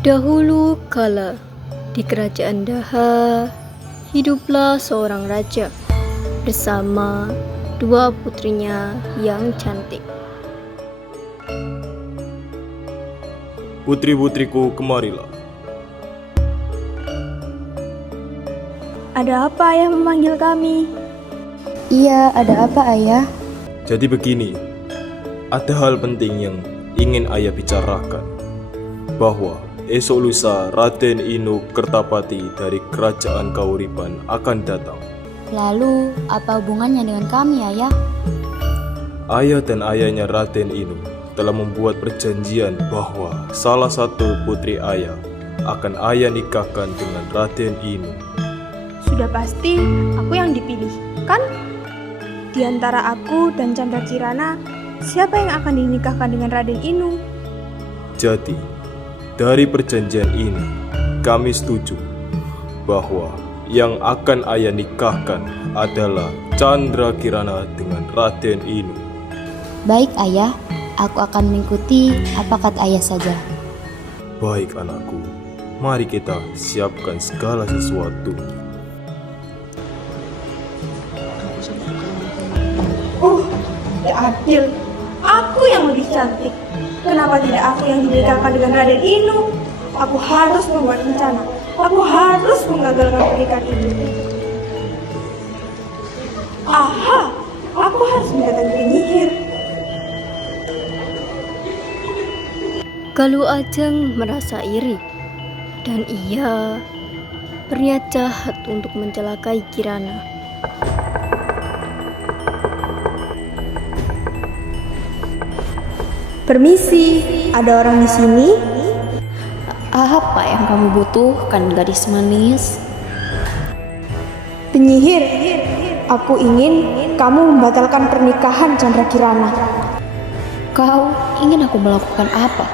Dahulu kala, di kerajaan Daha, hiduplah seorang raja bersama dua putrinya yang cantik. Putri-putriku, kemarilah. Ada apa ayah memanggil kami? Iya, ada apa ayah? Jadi begini, ada hal penting yang ingin ayah bicarakan. Bahwa esok lusa Raden Inu Kertapati dari kerajaan Kauripan akan datang. Lalu, apa hubungannya dengan kami ayah? Ayah dan ayahnya Raden Inu telah membuat perjanjian bahwa salah satu putri ayah akan ayah nikahkan dengan Raden Inu. Sudah pasti aku yang dipilih, kan? Di antara aku dan Chandra Kirana, siapa yang akan dinikahkan dengan Raden Inu? Jadi, dari perjanjian ini, kami setuju bahwa yang akan ayah nikahkan adalah Chandra Kirana dengan Raden Inu. Baik ayah, aku akan mengikuti apa kata ayah saja. Baik anakku, mari kita siapkan segala sesuatu. Tidak adil. Aku yang lebih cantik. Kenapa tidak aku yang dinikahkan dengan Raden Inu? Aku harus membuat rencana. Aku harus menggagalkan pernikahan itu. Aha, aku harus mendatangi penyihir. Galuh Ajeng merasa iri dan ia berniat jahat untuk mencelakai Kirana. Permisi, ada orang di sini? Apa yang kamu butuhkan, gadis manis? Penyihir, aku ingin kamu membatalkan pernikahan Chandra Kirana. Kau ingin aku melakukan apa?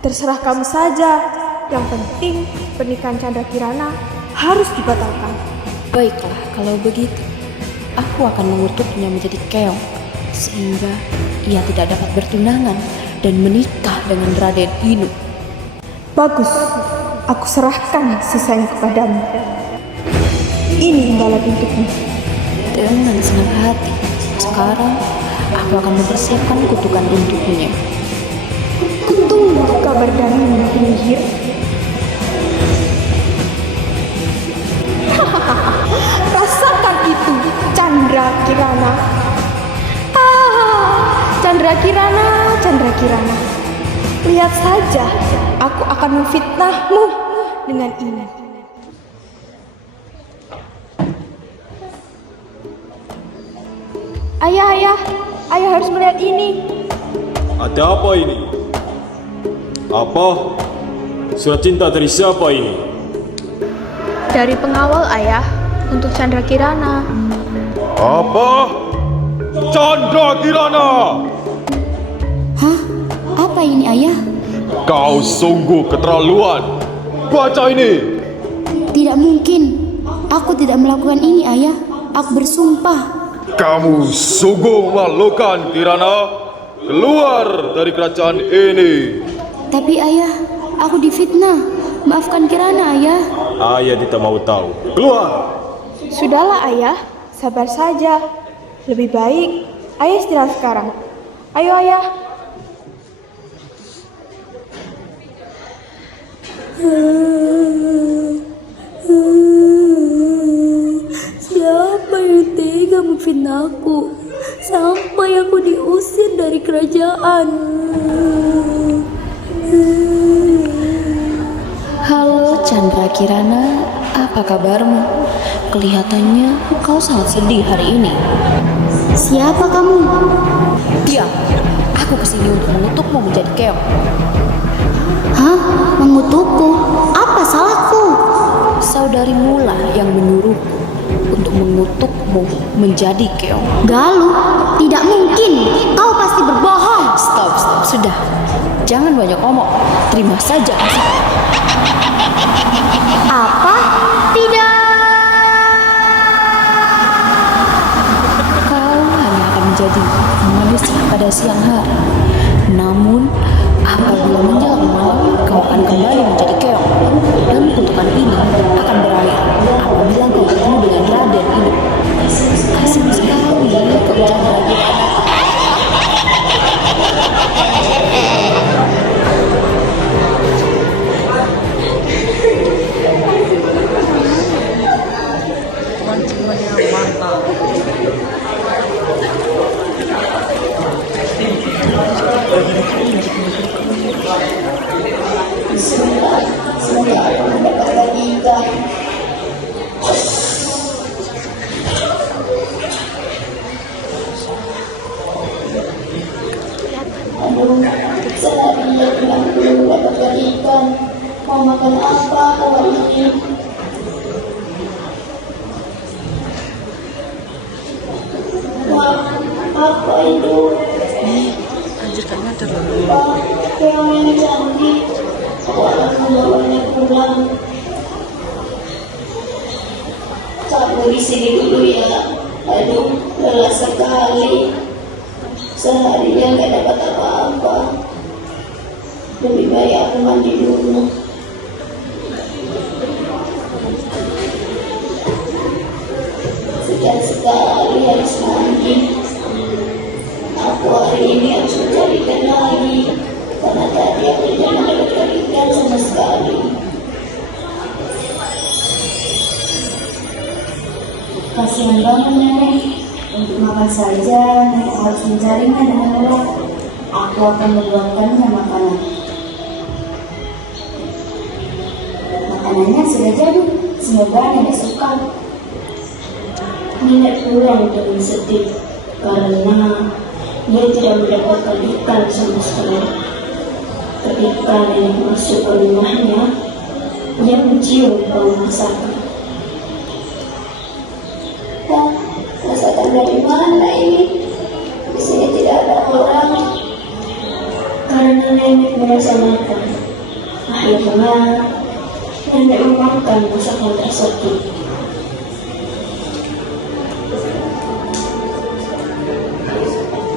Terserah kamu saja. Yang penting pernikahan Chandra Kirana harus dibatalkan. Baiklah, kalau begitu, aku akan mengutuknya menjadi keong, sehingga ia tidak dapat bertunangan dan menikah dengan Raden Inu. Bagus, aku serahkan sisanya kepadamu. Ini imbalan untukmu. Dengan senang hati, sekarang aku akan mempersiapkan kutukan untuknya. Kutunggu kabar darimu, penyihir. Rasakan itu, Chandra Kirana. Chandra Kirana, Chandra Kirana. Lihat saja, aku akan memfitnahmu dengan ini. Ayah harus melihat ini. Ada apa ini? Apa? Surat cinta dari siapa ini? Dari pengawal ayah untuk Chandra Kirana. Apa? Chandra Kirana! Hah? Apa ini ayah? Kau sungguh keterlaluan. Baca ini. Tidak mungkin. Aku tidak melakukan ini ayah. Aku bersumpah. Kamu sungguh memalukan, Kirana. Keluar dari kerajaan ini. Tapi ayah, aku difitnah. Maafkan Kirana ayah. Ayah tidak mau tahu. Keluar. Sudahlah ayah, sabar saja. Lebih baik ayah istirahat sekarang. Ayo ayah. Siapa yang tega memfitnah aku sampai aku diusir dari kerajaan? Halo Chandra Kirana, apa kabarmu? Kelihatannya kau sangat sedih hari ini. Siapa kamu? Diam, aku kesini untuk mengutukmu menjadi keong. Hah? Mengutukku? Apa salahku? Saudarimu lah yang menyuruhku untuk mengutukmu menjadi keong. Galuh, tidak mungkin. Kau pasti berbohong. Stop, sudah. Jangan banyak omong. Terima saja hasilnya. Apa? Tidak. Kau hanya akan menjadi manusia pada siang hari Namun, apabila menjelang malam, kau akan kembali menjadi keong. Dan kutukan ini akan berakhir apabila kau bertemu dengan Raden ini. Asing sekali kau Chandra Kirana. Mau makan apa hari ini? Wah, apa itu? Wah, keong yang cantik. Aku akan membawanya pulang. Kamu di sini dulu ya. Aduh, lelah sekali. Seharian gak dapat apa-apa. Lebih baik aku mandi dulu. Sekian sekali harus mandi. Aku hari ini harus mencari ikan lagi, karena tadi aku tidak mendapatkan ikan sama sekali. Kasihan banget nenek. Untuk makan saja nenek harus mencarinya dengan lelah. Aku akan membuatkannya makanan. Makanannya sudah jadi, semoga nenek suka. Nenek pulang dengan sedih karena dia tidak mendapatkan ikan sama sekali. Ketika nenek masuk ke rumahnya, dia mencium bau masakan. Wah, masakan dari mana ini? Di sini tidak ada orang. Karena nenek merasa lapar, akhirnya nenek memakan masakan tersebut.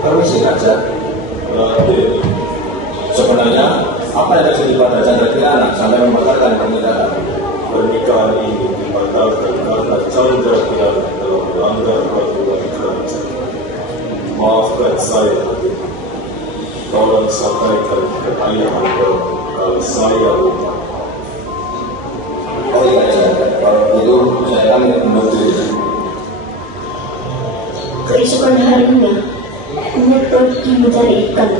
Permisi Raja. Sebenarnya apa yang terjadi pada Chandra Kirana sampai membatalkan pernikahan? Pernikahan ini dibatalkan karena Chandra Kirana telah melanggar peraturan kerajaan. Maafkan saya, Raden. Tolong sampaikan ke ayah anda kalau saya lupa. Oh iya Raja, kalau itu saya akan membantu. Keesokan harinya, nenek pergi mencari ikan,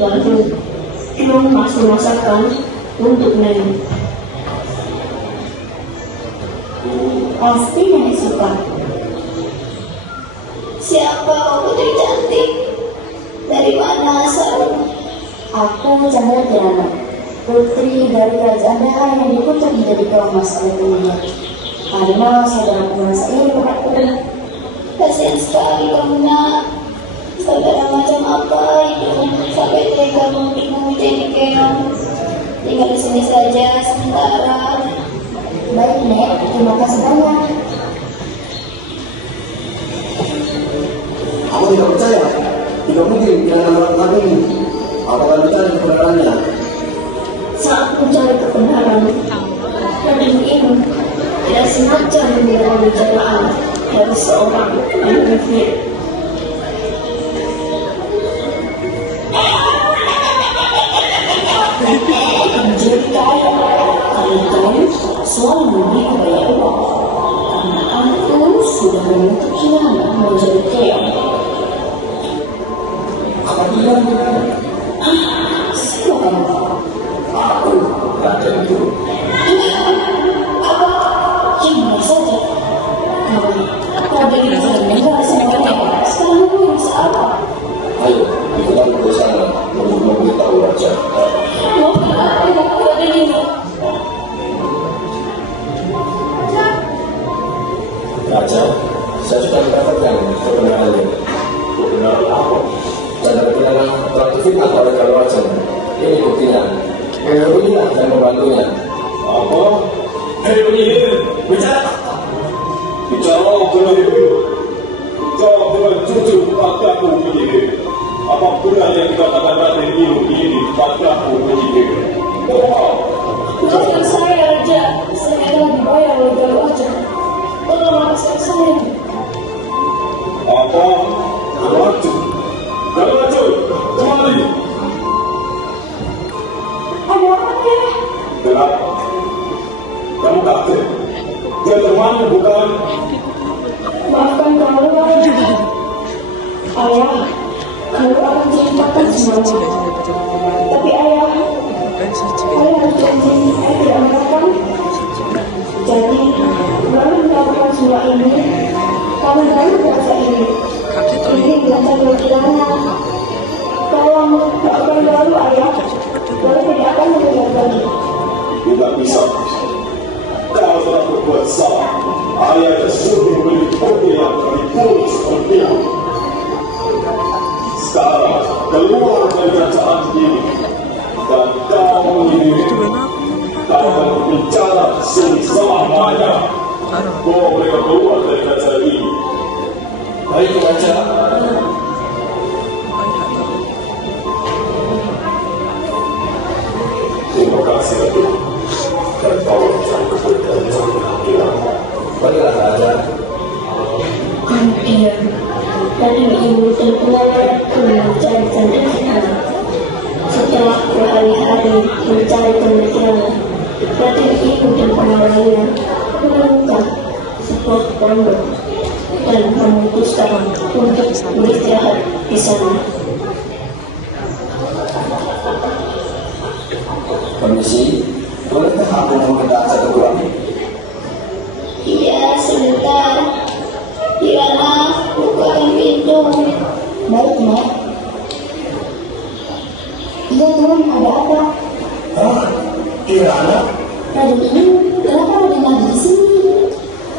lalu dia memasak masakan untuk nenek. Pasti nenek suka. Siapa kau putri cantik? Dari mana asalmu? Aku Chandra Kirana, putri dari kerajaan Dara yang dikutuk menjadi kemas oleh dunia. Karena saudaraku merasa ini ketakutan. Kasihan sekali kamu nak. Saudara macam apa itu sampai tega membuatmu jadi keong? Tinggal di sini saja sementara. Baik Nek, terima kasih banyak. Aku tidak percaya. Tidak mungkin Kirana melakukan ini. Aku akan mencari kebenarannya. Saat mencari kebenaran, Raden ini tidak sengaja mendengar pembicaraan dari seorang manusia. Menjadi kaya, karena kamu selalu memberi banyak uang. Karena aku sudah menuntut Kirana menjadi keong. Apa dia? Siapa kamu? Aku Raden itu. Apa? Gimana saja? Kau dari meninggal semuanya. Sekarang kamu bisa apa? Ayo, kita bersama untuk memberitahu Raja. Wah, aku ada ini. Raja, saya sudah mendapatkan kebenarannya. Kebenaran apa? Chandra Kirana telah difitnah oleh Kalwajan. Ini buktinya. Inilah dan membantunya. Apa? Hei penyihir, bicara! Bicara dengan jujur. Jawab dengan jujur padaku penyihir. Apa benar yang dikatakan Raden ini? Putraku penyidik. Maafkan saya, Raja. Saya telah dibayar oleh Galuh Ajeng. Tolong lepaskan saya. Apa? Galacun? Galacun, kembali. Ada apa ya? Kenapa? Kamu kaget? Dia temanmu bukan? Maafkan Galuh. Ayah, Galuh akan ceritakan semuanya. Tapi ayah harus janji saya tidak melakukan. Jadi, Galuh melakukan semua ini karena Galuh merasa ini. Ini bukan Chandra Kirana. Tolong maafkan Galuh, ayah. Galuh tidak akan mengulang lagi. Tidak bisa. Kau telah berbuat salah. Ayah disuruh membeli kopi yang dipulih seperti itu. Sekarang keluar dari kerajaan ini dan kau mengirim. Kau akan berbicara selamanya. Kau boleh keluar dari kerajaan ini. Baik, Raja. Terima kasih, Ratu. Dan tolong jangan kebaikan sampai baiklah, Raja. Iya, tadi ibu terkeluar mencari Chandra Kirana. Setelah berhari-hari mencari Chandra Kirana, tadi ibu dan para lainnya menemukan sebuah pondok dan memutuskan untuk beristirahat di sana. Permisi, bolehkah aku meminta satu bulan? Iya, sebentar. Kirana, bukakan pintu. Baik, Nek. Iya, Tuan, ada apa? Hah? Kirana? Raden ini, kenapa Raden lagi di sini?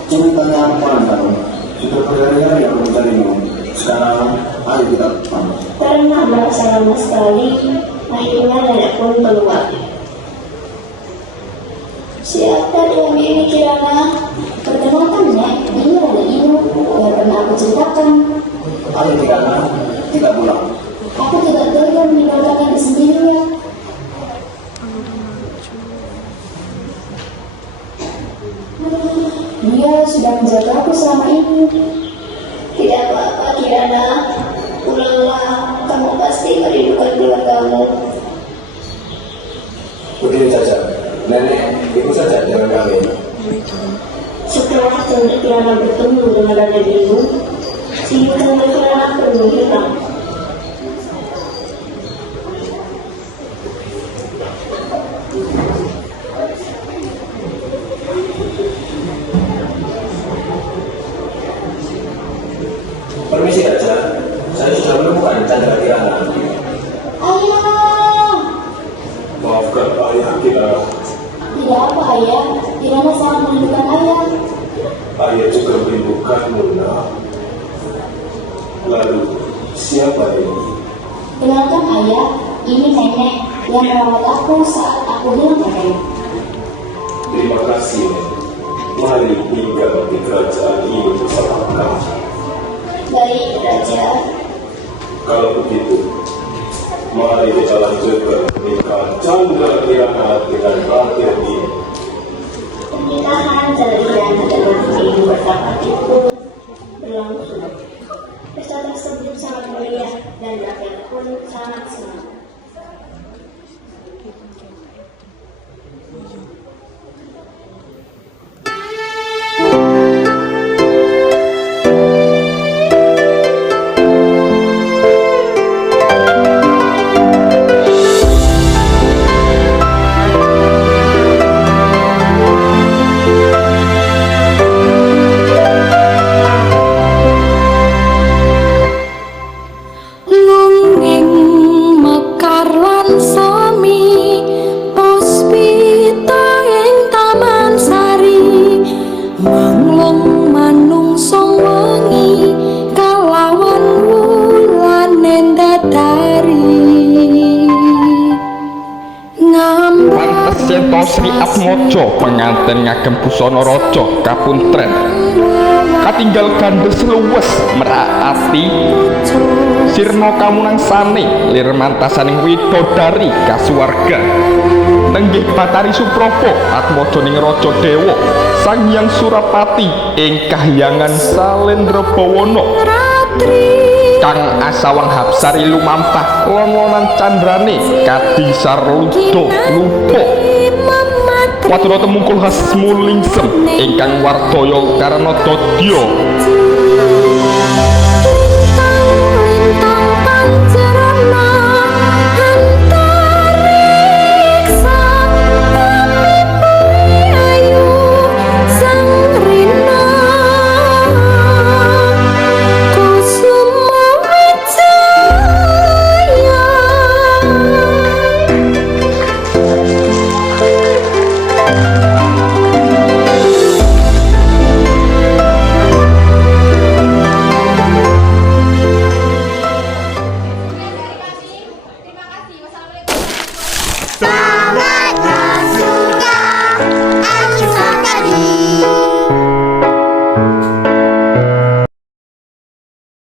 Ceritanya apa, kamu? Sudah berhari-hari aku mencarimu. Sekarang, ayo kita pamit. Karena merasa lama sekali, akhirnya nenek pun keluar. Siapa Tuan ini, Kirana? Perkenalkan, Nek, ini Raden Inu yang pernah aku ceritakan. Ayo Kirana, kita pulang. Aku tidak tega meninggalkan diri sendirian. Dia sudah menjaga aku selama ini. Tidak apa-apa, Kirana. Pulanglah, kamu pasti merindukan keluargamu. Begini saja, nenek, ikut saja dengan kami. Setelah Chandra Kirana bertemu dengan Raden Inu, si Chandra Kirana pergi hilang. Permisi Raja, saya sudah menemukan Chandra Kirana. Ayah! Maafkan ayah kita. Tidak apa, Ayah. Kirana sangat merindukan ayah. Ayah juga merindukanmu, nak. Lalu, siapa ini? Kenalkan ayah, ini nenek yang merawat aku saat aku hilang kakek. Terima kasih, Nek. Mari tinggal di kerajaan ini bersama kami. Baik, Raja. Kalau begitu, mari kita lanjutkan pernikahan Chandra Kirana dengan Raden ini. Pernikahan Chandra Kirana dan Raden Inu bertahap itu berlangsung. Pesta tersebut sangat meriah dan rakyat pun sangat senang. Sri Atmojo pengantin ngagem busana raja kapuntren katinggal gandes luwes merak ati sirna kamunang sane lir mantasaning widodari kasuwarga. Nenggih Batari Suprapa atmaja ning Raja Dewa Sang Hyang Surapati ing kahyangan Salendra Bawana. Kang asawang Hapsari lumampah longonan candrane kadi sarluda lupa. Watura temungkul khas mulingsem ingkang wardaya karana dodya